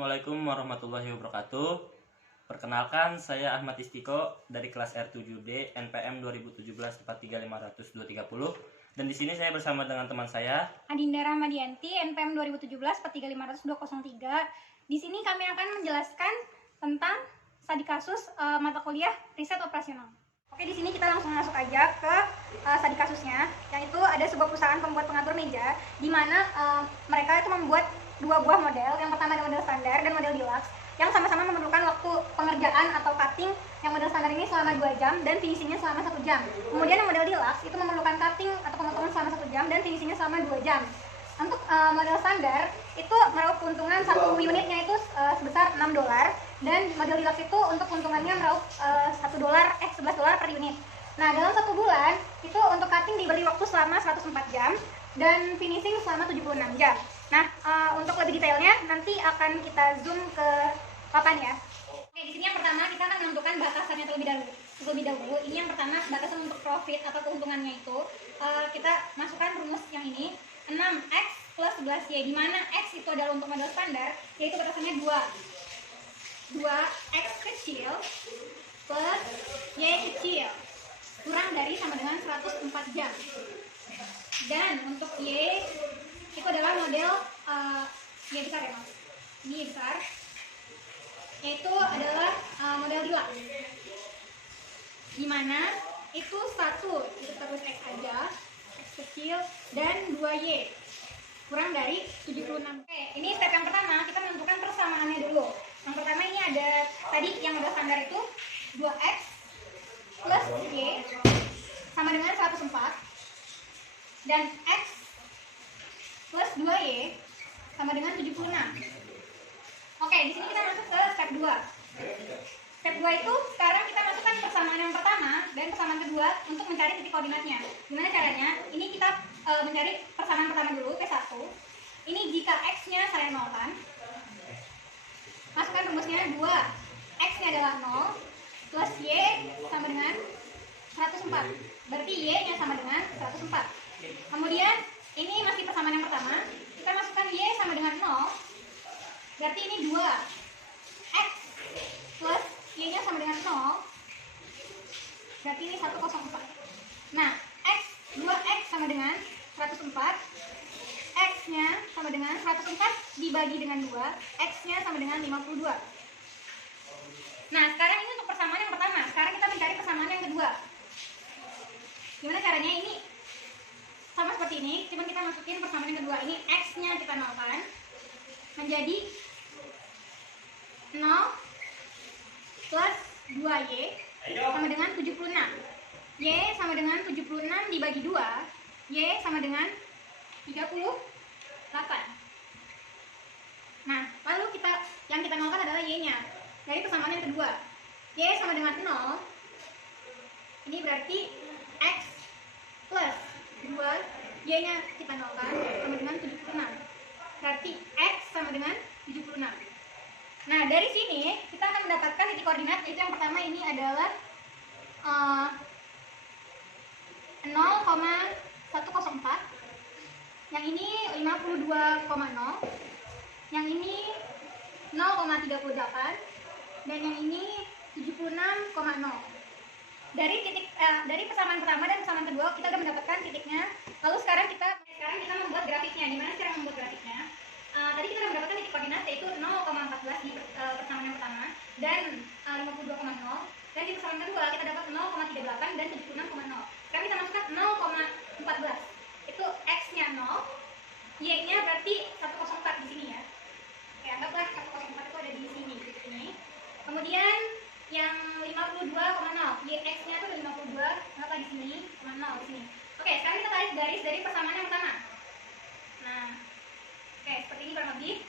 Assalamualaikum warahmatullahi wabarakatuh. Perkenalkan, saya Ahmad Istiko dari kelas R7D NPM 2017-43500-230. Dan di sini saya bersama dengan teman saya Adinda Rahmadianti NPM 2017-43500-203. Di sini kami akan menjelaskan tentang studi kasus mata kuliah riset operasional. Oke, di sini kita langsung masuk aja ke studi kasusnya, yaitu ada sebuah perusahaan pembuat pengatur meja, di mana mereka itu membuat dua buah model. Yang pertama ada model standar dan model deluxe, yang sama-sama memerlukan waktu pengerjaan atau cutting. Yang model standar ini selama 2 jam dan finishingnya selama 1 jam. Kemudian yang model deluxe itu memerlukan cutting atau pemotongan selama 1 jam dan finishingnya selama 2 jam. Untuk model standar itu meraup keuntungan satu unitnya itu sebesar $6, dan model deluxe itu untuk keuntungannya meraup $11 per unit. Nah, dalam 1 bulan itu untuk cutting diberi waktu selama 104 jam dan finishing selama 76 jam. Nah, untuk lebih detailnya nanti akan kita zoom ke papan ya. Oke, di sini yang pertama kita akan menentukan batasannya terlebih dahulu. Ini yang pertama, batasan untuk profit atau keuntungannya itu kita masukkan rumus yang ini, 6x plus 11y, di mana x itu adalah untuk model standar, yaitu batasannya 2x kecil plus y kecil kurang dari sama dengan 104 jam. Dan untuk y itu adalah model y besar ya mas, ini y besar, yaitu adalah model deluxe, di mana itu satu, itu kita tulis x aja, x kecil, dan 2y kurang dari 76. Oke, ini step yang pertama, kita menentukan persamaannya dulu. Yang pertama ini ada tadi yang model standar itu 2x plus y sama dengan 104, dan x plus 2y sama dengan 76. Oke, di sini kita masuk ke step 2. Step 2 itu sekarang kita masukkan persamaan yang pertama dan persamaan kedua untuk mencari titik koordinatnya. Gimana caranya? Ini kita mencari persamaan pertama dulu, P1. Ini jika x-nya saya nolkan, masukkan rumusnya 2. X-nya adalah 0 plus y sama dengan 104. Berarti y-nya sama dengan 104. Kemudian ini masih persamaan yang pertama, kita masukkan y sama dengan 0. Berarti ini 2. X plus y-nya sama dengan 0. Berarti ini 104. Nah, 2x sama dengan 104. X-nya sama dengan 104 dibagi dengan 2. X-nya sama dengan 52. Nah, sekarang ini untuk persamaan yang pertama. Sekarang kita mencari persamaan yang kedua. Gimana caranya? Ini sama seperti ini, cuma kita masukin persamaan yang kedua. Ini x-nya kita nolkan menjadi 0 plus 2y sama dengan 76. Y sama dengan 76 dibagi 2. Y sama dengan 38. Nah, lalu yang kita nolkan adalah y-nya. Dari persamaan yang kedua, y sama dengan 0. Ini berarti x plus 2, y-nya kita nolkan sama dengan 76. Berarti x sama dengan 76. Nah, dari sini kita akan mendapatkan titik koordinat, yaitu yang pertama ini adalah 0,104, yang ini 52,0, yang ini 0,38, dan yang ini 76,0. Dari persamaan pertama dan persamaan kedua kita sudah mendapatkan titiknya. Lalu sekarang kita membuat grafiknya. Gimana cara membuat grafiknya? Tadi kita sudah mendapatkan titik koordinat, yaitu 0,14 di persamaan yang pertama dan 52,0, dan di persamaan kedua kita dapat 0,38 dan 76,0. Sekarang kita masukkan 0,14, itu x-nya 0, y-nya berarti 104 di sini ya. Oke, anggaplah 104 itu ada di sini. Kemudian yang 52,0, x-nya itu ada 52, anggaplah di sini, 0 di sini. Oke, sekarang kita tarik garis dari persamaan yang pertama. Nah, oke, seperti ini kurang lebih.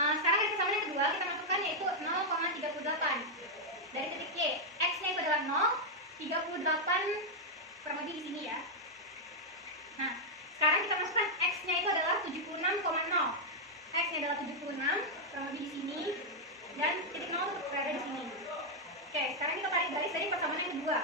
Sekarang dari persamaan yang kedua kita masukkan, yaitu 0,38 dari titik y. X-nya itu adalah 0, 38 kurang lebih di sini ya. Nah, sekarang kita masukkan x-nya itu adalah 76,0. X-nya adalah 76 kurang lebih di sini, dan titik 0 berada di sini. Oke, sekarang kita tarik garis dari persamaan yang kedua.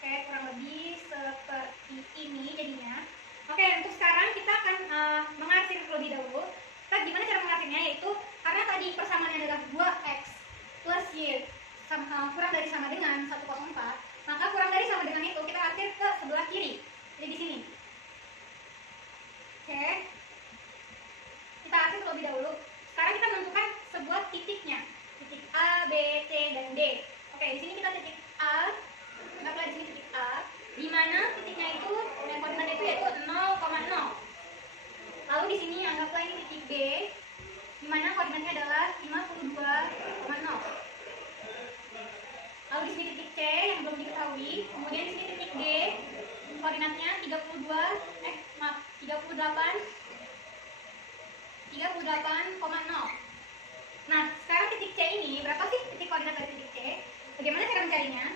Oke, kurang lebih seperti ini jadinya. Oke, untuk sekarang kita akan mengarsir terlebih dahulu. Gimana cara mengarsirnya? Yaitu karena tadi 2x plus y kurang dari sama dengan 104, maka kurang dari sama dengan itu kita akhir ke sebelah kiri. Jadi di sini. Oke. Kita akhir terlebih dahulu. Sekarang kita menentukan sebuah titiknya. Titik A, B, C, dan D. Oke, di sini kita titik A. Anggaplah di sini titik A, di mana titiknya itu koordinatnya itu yaitu 0,0. Lalu di sini anggaplah ini titik B, di mana koordinatnya adalah 52,0. Lalu di sini titik C yang belum diketahui. Kemudian di sini titik D, koordinatnya 38,0. Nah, sekarang titik C ini berapa sih titik koordinat dari titik C? Bagaimana cara mencarinya?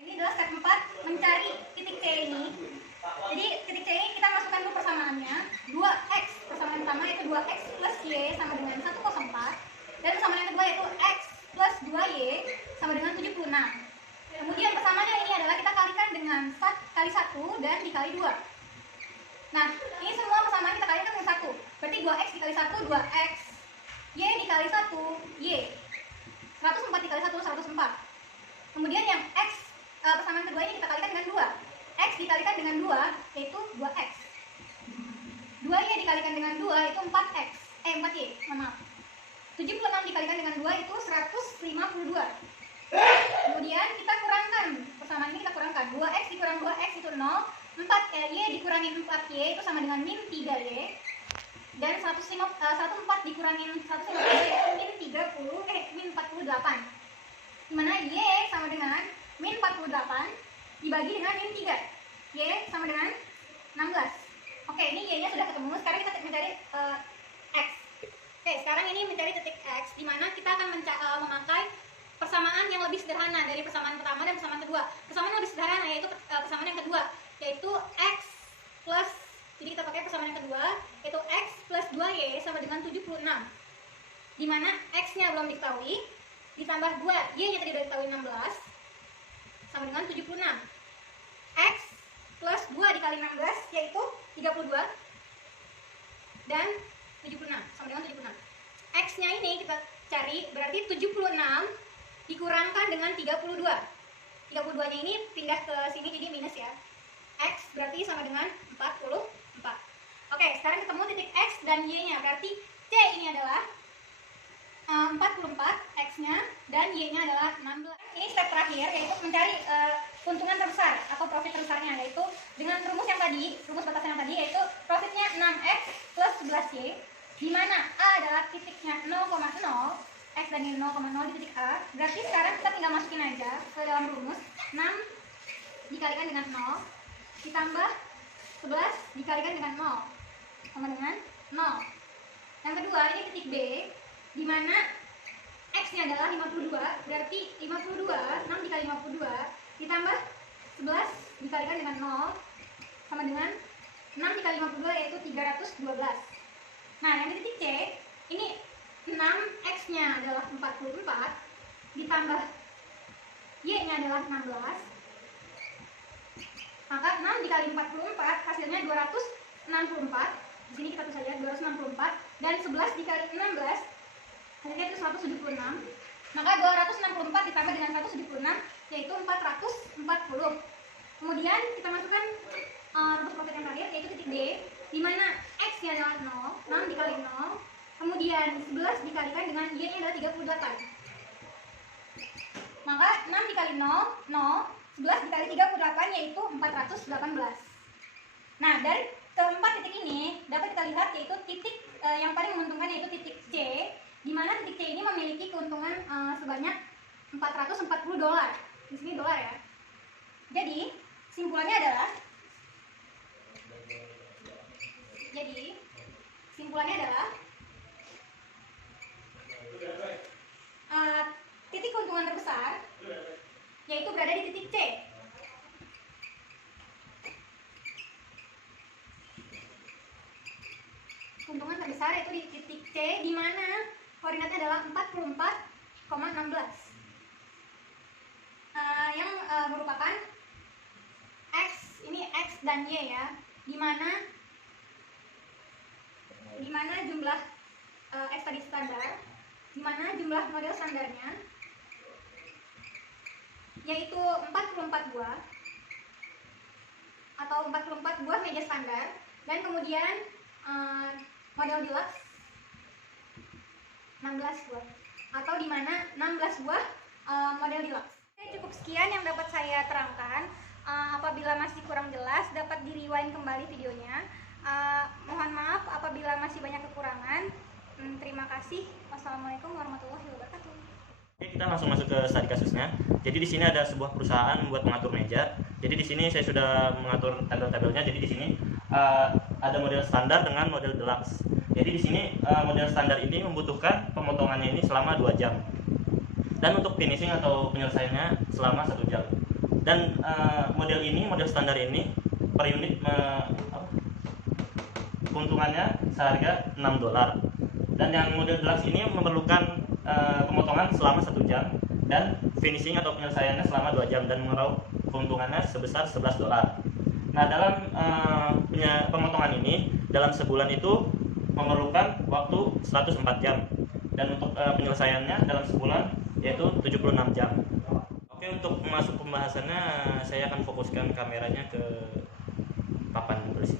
Ini adalah step 4, mencari titik C ini. Jadi titik C ini kita masukkan dulu persamaannya. 2x, persamaan pertama yaitu 2x plus y sama dengan 104. Dan persamaan yang kedua yaitu x plus 2y sama dengan 76. Kemudian persamaannya ini adalah kita kalikan dengan kali 1 dan dikali 2. Nah, ini semua persamaan kita kalikan dengan 1. Berarti 2x dikali 1, 2x. Y dikali 1, y. 104 dikali 1, 104. Kemudian yang x, persamaan kedua ini kita kalikan dengan 2. X dikalikan dengan 2 yaitu 2x. 2y dikalikan dengan 2 itu 4x. 4y, maaf. 76 dikalikan dengan 2 itu 152. Kemudian kita kurangkan, persamaan ini kita kurangkan. 2x dikurang 2x itu 0. 4y dikurangi 4y itu sama dengan min 3y. Dan 104 dikurangin 150 yaitu min 48. Dimana y sama dengan min 48 dibagi dengan min 3. Y sama dengan 16. Oke, ini y nya sudah ketemu. Sekarang kita mencari x. Oke, sekarang ini mencari titik x, dimana kita akan memakai persamaan yang lebih sederhana dari persamaan pertama dan persamaan kedua. Persamaan yang lebih sederhana yaitu persamaan yang kedua, yaitu x plus, jadi kita pakai persamaan yang kedua yaitu x plus 2y sama dengan 76, dimana x nya belum diketahui, ditambah 2, y nya tadi sudah diketahui 16 sama dengan 76. X plus 2 dikali 16 yaitu 32 dan 76 sama dengan 76. X nya ini kita cari, berarti 76 dikurangkan dengan 32. 32 nya ini pindah ke sini jadi minus ya. X berarti sama dengan 44. Oke, sekarang ketemu titik X dan Y nya, berarti C ini adalah 44 X nya dan Y nya adalah 16. Ini step terakhir yaitu mencari keuntungan terbesar atau profit terbesarnya, yaitu dengan rumus yang tadi, rumus batasan yang tadi, yaitu profitnya 6X plus 11Y, di mana A adalah titiknya 0,0, X dan Y 0,0 di titik A. Berarti sekarang kita tinggal masukin aja ke dalam rumus. 6 dikalikan dengan 0 ditambah 11 dikalikan dengan 0 sama dengan 0. Yang kedua ini titik B, di mana X nya adalah 52, berarti 52, 6 dikali 52 ditambah 11 dikalikan dengan 0 sama dengan 6 dikali 52 yaitu 312. Nah, yang di titik C ini 6X nya adalah 44 ditambah Y nya adalah 16, maka 6 dikali 44 hasilnya 264. Di sini kita tulis saja 264, dan 11 dikali 16 hasilnya itu 176. Maka 264 ditambah dengan 176 yaitu 440. Kemudian kita masukkan rumus profit yang terakhir yaitu titik D, di mana X nya adalah 0, 6 dikali 0, kemudian 11 dikalikan dengan Y nya adalah 38. Maka 6 dikali 0, 0, 11 dikali 38 yaitu 418. Nah, dari keempat titik ini dapat kita lihat yaitu titik yang paling menguntungkan yaitu titik C, di mana titik C ini memiliki keuntungan sebanyak $440. Di sini dolar ya. Jadi simpulannya adalah titik keuntungan terbesar yaitu berada di titik C. Keuntungan terbesar yaitu di titik C, di mana koordinatnya adalah 44,16. Yang merupakan X, ini X dan Y ya, di mana jumlah X tadi standar, di mana jumlah model standarnya yaitu 44 buah atau 44 buah meja standar, dan kemudian model deluxe 16 buah atau di mana 16 buah model deluxe. Cukup sekian yang dapat saya terangkan. Apabila masih kurang jelas dapat di-rewind kembali videonya. Mohon maaf apabila masih banyak kekurangan. Terima kasih. Wassalamualaikum warahmatullahi wabarakatuh. Oke, kita langsung masuk ke studi kasusnya. Jadi di sini ada sebuah perusahaan buat mengatur meja. Jadi di sini saya sudah mengatur tabel-tabelnya. Jadi di sini ada model standar dengan model deluxe. Jadi di sini model standar ini membutuhkan pemotongannya ini selama 2 jam. Dan untuk finishing atau penyelesaiannya selama 1 jam. Dan model standar ini per unit keuntungannya seharga $6. Dan yang model deluxe ini memerlukan pemotongan selama 1 jam dan finishing atau penyelesaiannya selama 2 jam dan meraup keuntungannya sebesar $11. Nah, dalam pemotongan ini dalam sebulan itu memerlukan waktu 104 jam dan untuk penyelesaiannya dalam sebulan yaitu 76 jam. Oke, untuk masuk pembahasannya saya akan fokuskan kameranya ke papan tulis.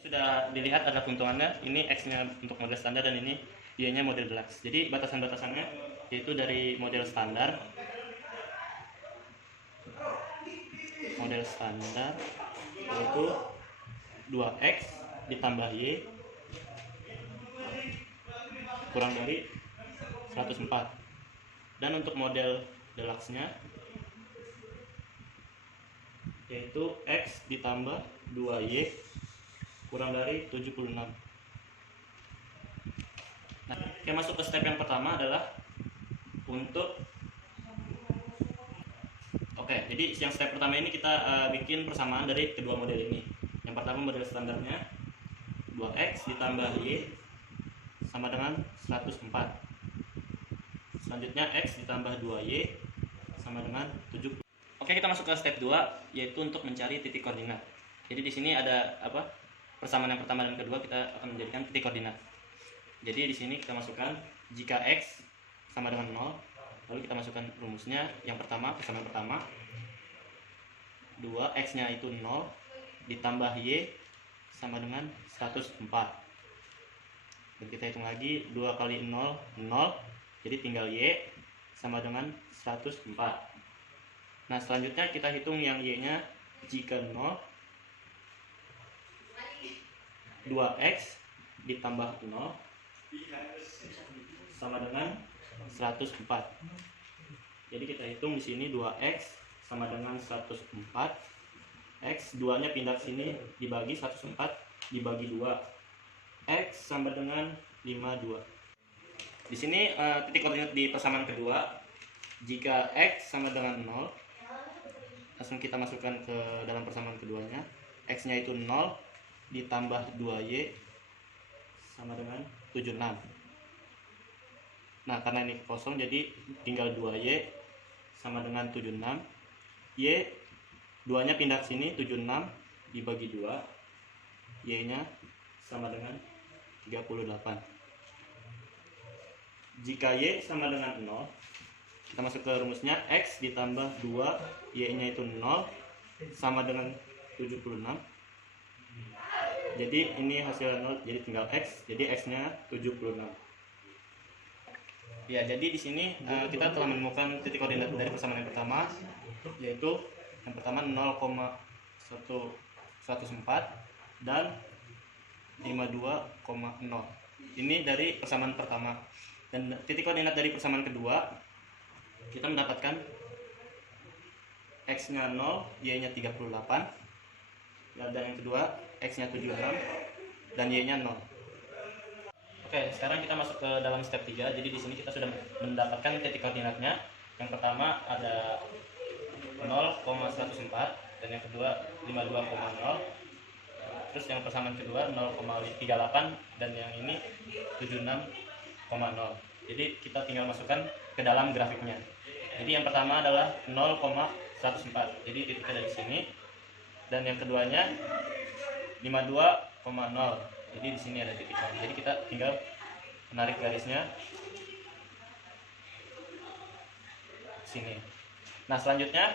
Sudah dilihat ada keuntungannya, ini X-nya untuk model standar dan ini Y-nya model deluxe. Jadi batasan-batasannya yaitu dari model standar yaitu 2X ditambah Y kurang dari 104. Dan untuk model deluxe-nya yaitu X ditambah 2Y kurang dari 76. Nah, kita masuk ke step yang pertama adalah untuk jadi yang step pertama ini kita bikin persamaan dari kedua model ini. Yang pertama model standarnya 2X ditambah Y sama dengan 104. Selanjutnya X ditambah 2Y sama dengan 70. Oke, kita masuk ke step 2 yaitu untuk mencari titik koordinat. Jadi di sini ada persamaan yang pertama dan kedua kita akan menjadikan titik koordinat. Jadi di sini kita masukkan jika X sama dengan 0, lalu kita masukkan rumusnya. Yang pertama, persamaan pertama 2X nya itu 0 ditambah Y sama dengan 104. Dan kita hitung lagi 2 kali 0 0, jadi tinggal Y sama dengan 104. Nah, selanjutnya kita hitung yang Y nya. Jika 0, 2X ditambah 0 sama dengan 104. Jadi kita hitung di sini 2X sama dengan 104. X 2 nya pindah ke sini, dibagi 104 dibagi 2. X sama dengan 52. Di sini titik koordinat di persamaan kedua, jika X sama dengan 0, langsung kita masukkan ke dalam persamaan keduanya. X nya itu 0 ditambah 2Y sama dengan 76. Nah, karena ini kosong jadi tinggal 2Y sama dengan 76. Y 2 nya pindah ke sini, 76 dibagi 2. Y nya sama dengan 38. Jika Y sama dengan 0, kita masuk ke rumusnya. X ditambah 2 Y nya itu 0 sama dengan 76. Jadi ini hasil 0, jadi tinggal X, jadi X nya 76. Ya, jadi di sini kita telah menemukan titik koordinat dari persamaan yang pertama, yaitu yang pertama 0,104 dan 52,0. Ini dari persamaan pertama. Dan titik koordinat dari persamaan kedua, kita mendapatkan X nya 0, Y nya 38. Dan yang kedua X nya 76 dan Y nya 0. Oke, sekarang kita masuk ke dalam step 3. Jadi di sini kita sudah mendapatkan titik koordinatnya. Yang pertama ada 0,104 dan yang kedua 52,0. Terus yang persamaan kedua 0,38 dan yang ini 76,0. Jadi kita tinggal masukkan ke dalam grafiknya. Jadi yang pertama adalah 0,104. Jadi titiknya dari sini. Dan yang keduanya 52,0. Jadi di sini ada titiknya. Jadi kita tinggal menarik garisnya sini. Nah, selanjutnya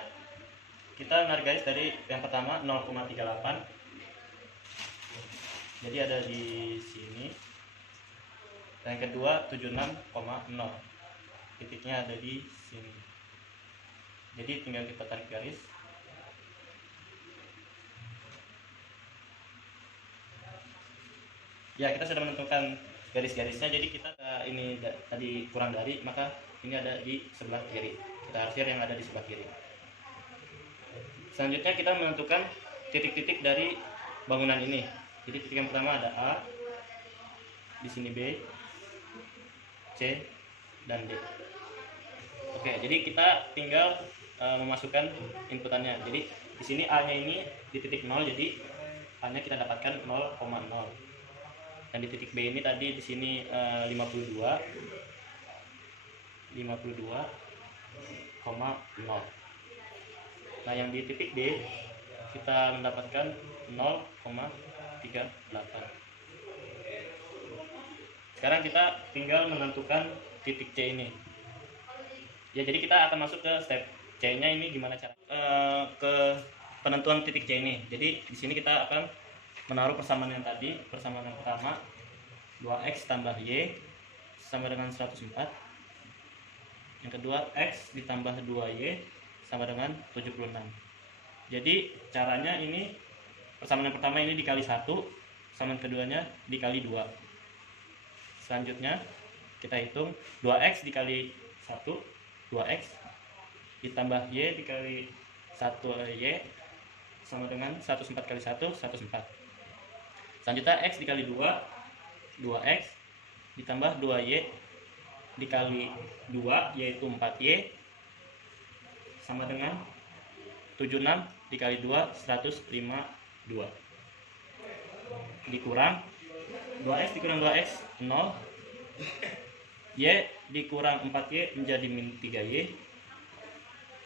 kita menarik garis dari yang pertama 0,38. Jadi ada di sini. Dan yang kedua 76,0. Titiknya ada di sini. Jadi tinggal kita tarik garis. Ya, kita sudah menentukan garis-garisnya. Jadi kita ini tadi kurang dari, maka ini ada di sebelah kiri. Kita arsir yang ada di sebelah kiri. Selanjutnya kita menentukan titik-titik dari bangunan ini. Jadi titik yang pertama ada A, di sini B, C, dan D. Oke, jadi kita tinggal memasukkan inputannya. Jadi di sini A-nya ini di titik 0, jadi A-nya kita dapatkan 0,0. Dan di titik B ini tadi di sini 52,0. Nah, yang di titik D kita mendapatkan 0,38. Sekarang kita tinggal menentukan titik C ini. Ya, jadi kita akan masuk ke step C-nya. Ini gimana cara ke penentuan titik C ini. Jadi di sini kita akan menaruh persamaan yang tadi. Persamaan yang pertama 2x tambah y sama dengan 104. Yang kedua x ditambah 2y sama dengan 76. Jadi caranya ini persamaan yang pertama ini dikali 1, persamaan keduanya dikali 2. Selanjutnya kita hitung 2x dikali 1, 2x ditambah y dikali 1y sama dengan 104 kali 1, 104. Selanjutnya x dikali 2, 2x ditambah 2y dikali 2 yaitu 4y sama dengan 76 dikali 2, 152. Dikurang 2x dikurang 2x 0, y dikurang 4y menjadi min 3y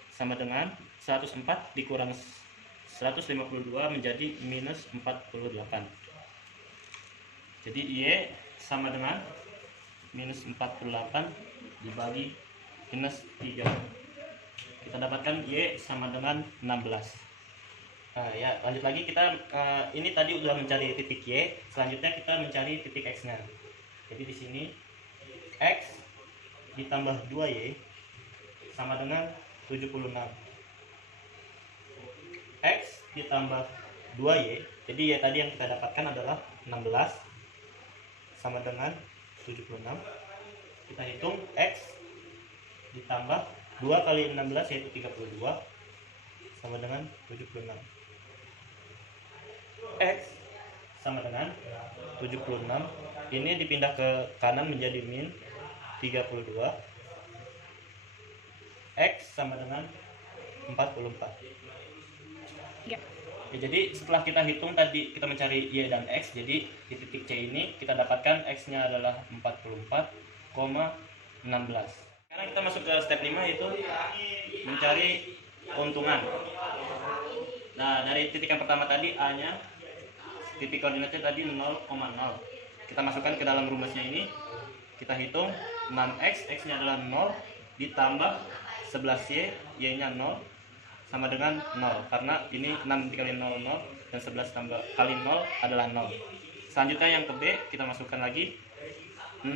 sama dengan 104 dikurang 152 menjadi minus 48. Jadi y sama dengan minus 48 dibagi minus 3. Kita dapatkan y sama dengan 16. Nah, ya, lanjut lagi kita ini tadi udah mencari titik y, selanjutnya kita mencari titik x-nya. Jadi di sini x ditambah 2y sama dengan 76. X ditambah 2y, jadi y tadi yang kita dapatkan adalah 16 sama dengan 76. Kita hitung x ditambah 2 kali 16 yaitu 32 sama dengan 76. X sama dengan 76. Ini dipindah ke kanan menjadi min 32. X sama dengan 44. Ya. Ya, jadi setelah kita hitung tadi kita mencari y dan x, jadi di titik C ini kita dapatkan x-nya adalah 44,16. Sekarang kita masuk ke step 5 yaitu mencari keuntungan. Nah, dari titik yang pertama tadi A-nya titik koordinatnya tadi 0,0. Kita masukkan ke dalam rumusnya ini. Kita hitung 6x, x-nya adalah 0 ditambah 11y, y-nya 0 sama dengan 0, karena ini 6 dikali 0, 0, dan 11 tambah kali 0 adalah 0. Selanjutnya yang ke B, kita masukkan lagi 6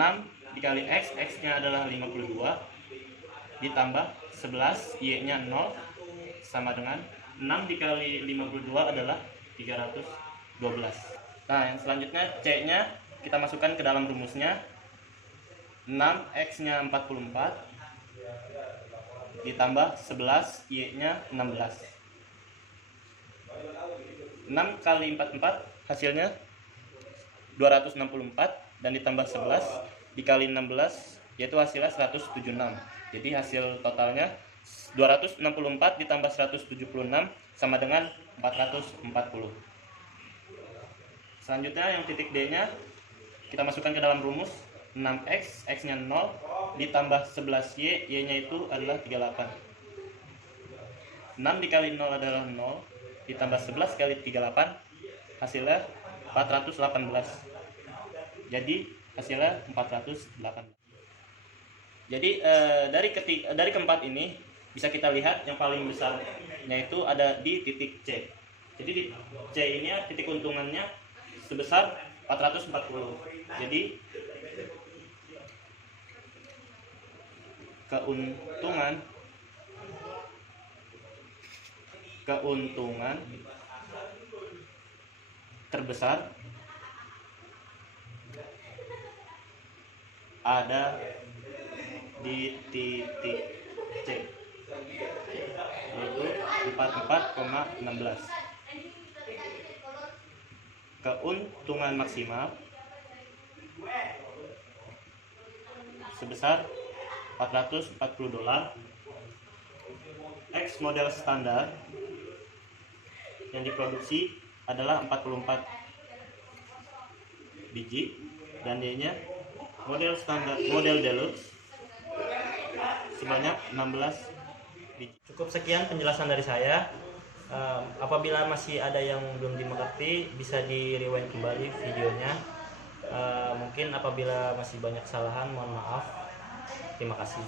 dikali x, x-nya adalah 52, ditambah 11, y-nya 0, sama dengan 6 dikali 52 adalah 312. Nah, yang selanjutnya C-nya kita masukkan ke dalam rumusnya. 6, x-nya 44, ditambah 11, y-nya 16. 6 kali 44 hasilnya 264, dan ditambah 11 dikali 16 yaitu hasilnya 176. Jadi hasil totalnya 264 ditambah 176 sama dengan 440. Selanjutnya yang titik D-nya kita masukkan ke dalam rumus. 6x, x-nya 0, ditambah 11y, y-nya itu adalah 38. 6 dikali 0 adalah 0, ditambah 11 kali 38, hasilnya 418. Jadi hasilnya 408. Jadi dari keempat ini bisa kita lihat yang paling besarnya itu ada di titik C. Jadi di C ini titik untungannya sebesar 440. Jadi keuntungan terbesar ada di titik C, yaitu 44,16. Keuntungan maksimal sebesar $440. X model standar yang diproduksi adalah 44 biji, dan D-nya model standar, model deluxe sebanyak 16 biji. Cukup sekian penjelasan dari saya. Apabila masih ada yang belum dimengerti, bisa di rewind kembali videonya. Mungkin apabila masih banyak kesalahan, mohon maaf. Terima kasih.